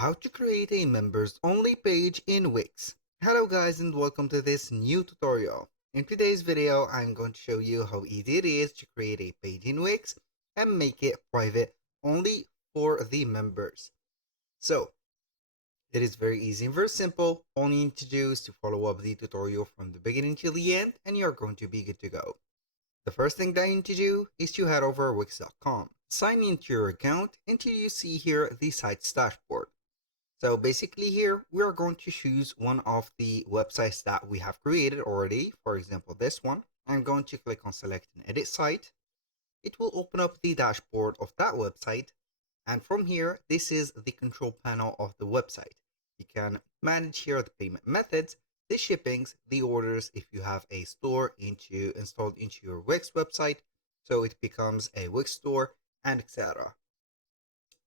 How to create a members only page in Wix. Hello guys and welcome to this new tutorial. In today's video I'm going to show you how easy it is to create a page in Wix and make it private only for the members. So it is very easy and very simple. All you need to do is to follow up the tutorial from the beginning till the end and you're going to be good to go. The first thing that you need to do is to head over to wix.com. Sign into your account until you see here the site's dashboard. So basically here, we are going to choose one of the websites that we have created already. For example, this one. I'm going to click on select and edit site. It will open up the dashboard of that website. And from here, this is the control panel of the website. You can manage here the payment methods, the shippings, the orders if you have a store installed into your Wix website. So it becomes a Wix store and etc.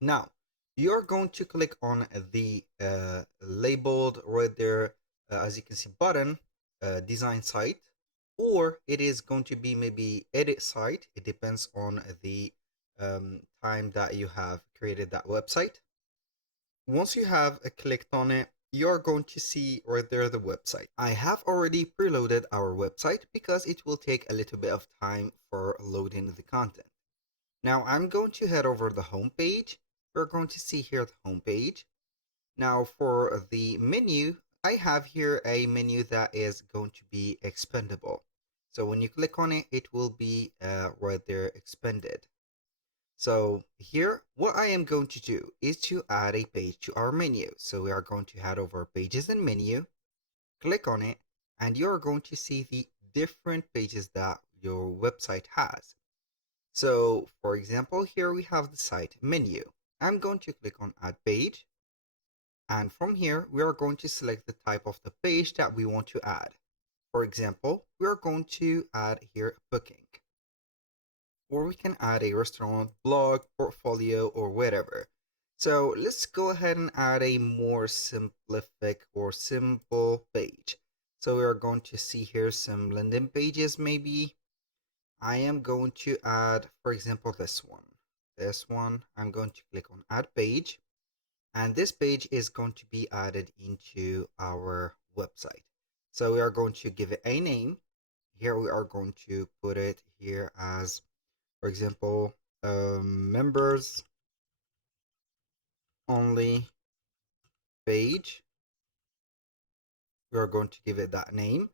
Now, you're going to click on the labeled right there, as you can see, button, design site, or it is going to be maybe edit site. It depends on the time that you have created that website. Once you have clicked on it, you're going to see right there the website. I have already preloaded our website because it will take a little bit of time for loading the content. Now I'm going to head over to the home page. We're going to see here the home page. Now for the menu, I have here a menu that is going to be expendable. So when you click on it, it will be right there expended. So here, what I am going to do is to add a page to our menu. So we are going to head over pages and menu, click on it, and you're going to see the different pages that your website has. So for example, here we have the site menu. I'm going to click on add page. And from here, we are going to select the type of the page that we want to add. For example, we are going to add here booking. Or we can add a restaurant, blog, portfolio, or whatever. So let's go ahead and add a more simplific or simple page. So we are going to see here some landing pages maybe. I am going to add, for example, this one. I'm going to click on add page. And this page is going to be added into our website. So we are going to give it a name. Here we are going to put it here as, for example, members only page. We are going to give it that name.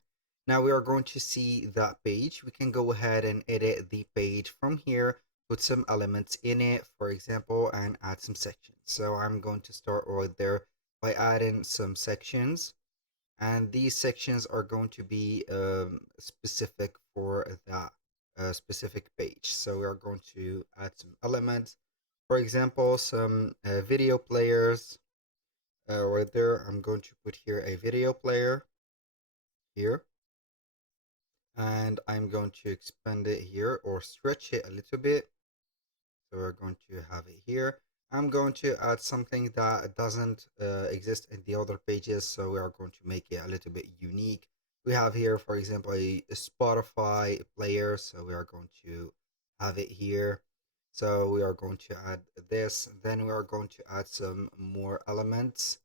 Now we are going to see that page. We can go ahead and edit the page from here, put some elements in it, for example, and add some sections. So I'm going to start right there by adding some sections. And these sections are going to be specific for that specific page. So we are going to add some elements. For example, some video players. Right there, I'm going to put here a video player here. And I'm going to expand it here or stretch it a little bit. So we're going to have it here. I'm going to add something that doesn't exist in the other pages. So we are going to make it a little bit unique. We have here, for example, a Spotify player. So we are going to have it here. So we are going to add this. Then we are going to add some more elements.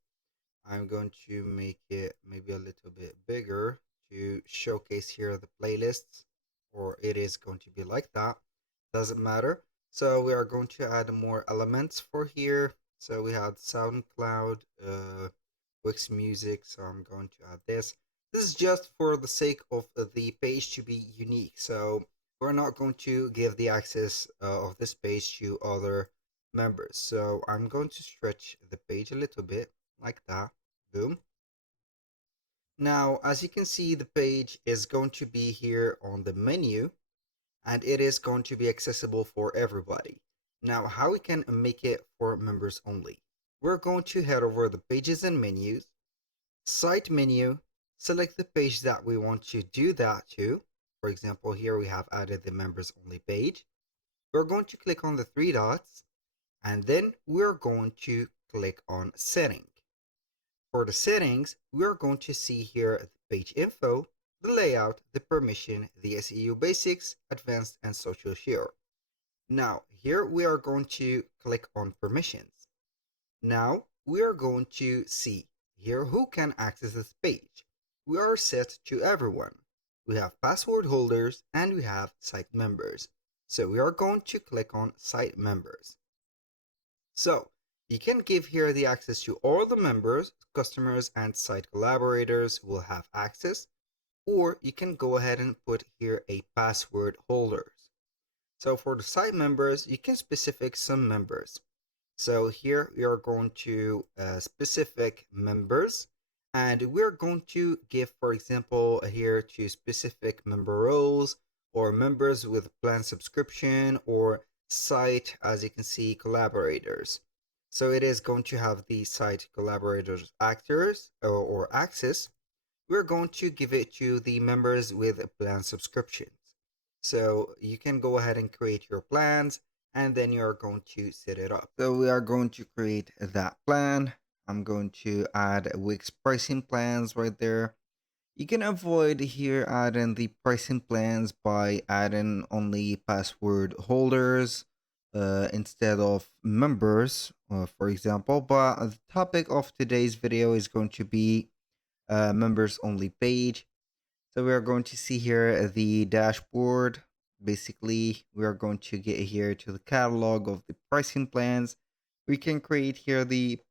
I'm going to make it maybe a little bit bigger to showcase here the playlists, or it is going to be like that. Doesn't matter. So we are going to add more elements for here. So we have SoundCloud, Wix Music. So I'm going to add this. This is just for the sake of the page to be unique. So we're not going to give the access of this page to other members. So I'm going to stretch the page a little bit like that. Boom. Now, as you can see, the page is going to be here on the menu and it is going to be accessible for everybody. Now, how we can make it for members only? We're going to head over the pages and menus, site menu, select the page that we want to do that to. For example, here we have added the members only page. We're going to click on the three dots and then we're going to click on setting. For the settings, we are going to see here the page info, the layout, the permission, the SEO basics, advanced, and social share. Now, here we are going to click on permissions. Now, we are going to see here who can access this page. We are set to everyone. We have password holders and we have site members. So we are going to click on site members. So you can give here the access to all the members, customers, and site collaborators will have access, or you can go ahead and put here a password holders. So for the site members, you can specific some members. So here we are going to specific members, and we're going to give, for example, here to specific member roles or members with plan subscription or site, as you can see, collaborators. So it is going to have the site collaborators actors or access. We're going to give it to the members with plan subscriptions. So you can go ahead and create your plans and then you're going to set it up. So we are going to create that plan. I'm going to add Wix pricing plans right there. You can avoid here adding the pricing plans by adding only password holders instead of members, for example. But the topic of today's video is going to be members only page. So we are going to see here the dashboard. Basically, we are going to get here to the catalog of the pricing plans. We can create here the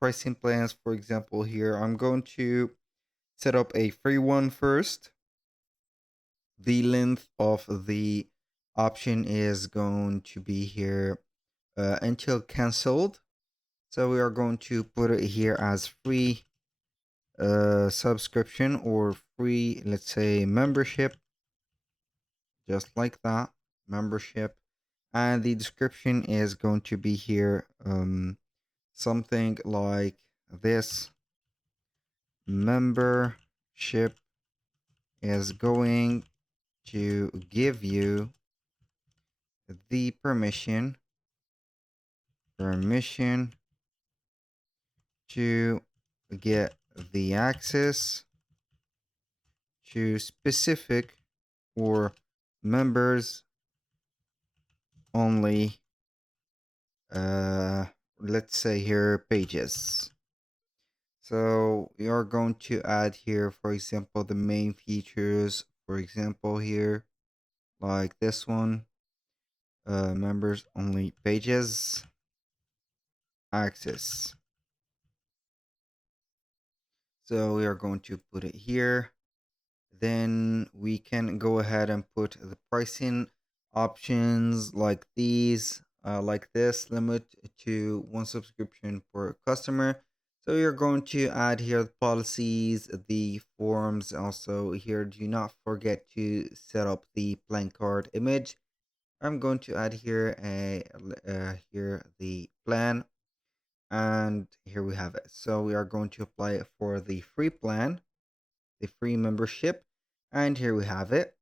pricing plans. For example, here I'm going to set up a free one first. The length of the option is going to be here until canceled. So we are going to put it here as free subscription or free, let's say, membership, just like that, membership. And the description is going to be here something like this: membership is going to give you the permission to get the access to specific or members only let's say here pages. So we are going to add here, for example, the main features, for example here, like this one, members only pages access. So we are going to put it here. Then we can go ahead and put the pricing options like these, like this, limit to one subscription per customer. So you're going to add here the policies, the forms. Also here, do not forget to set up the plan card image. I'm going to add here here the plan, and here we have it. So we are going to apply it for the free plan, the free membership, and here we have it.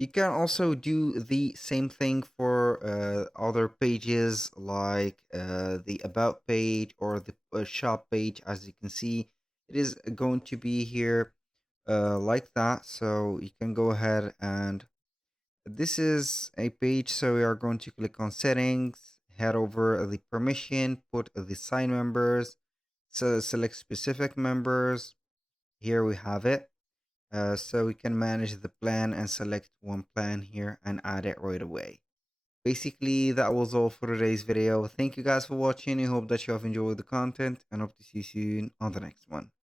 You can also do the same thing for other pages like the about page or the shop page. As you can see, it is going to be here like that. So you can go ahead, and this is a page. So we are going to click on settings, head over the permission, put the sign members, so select specific members. Here we have it. So we can manage the plan and select one plan here and add it right away. Basically, that was all for today's video. Thank you guys for watching. I hope that you have enjoyed the content and hope to see you soon on the next one.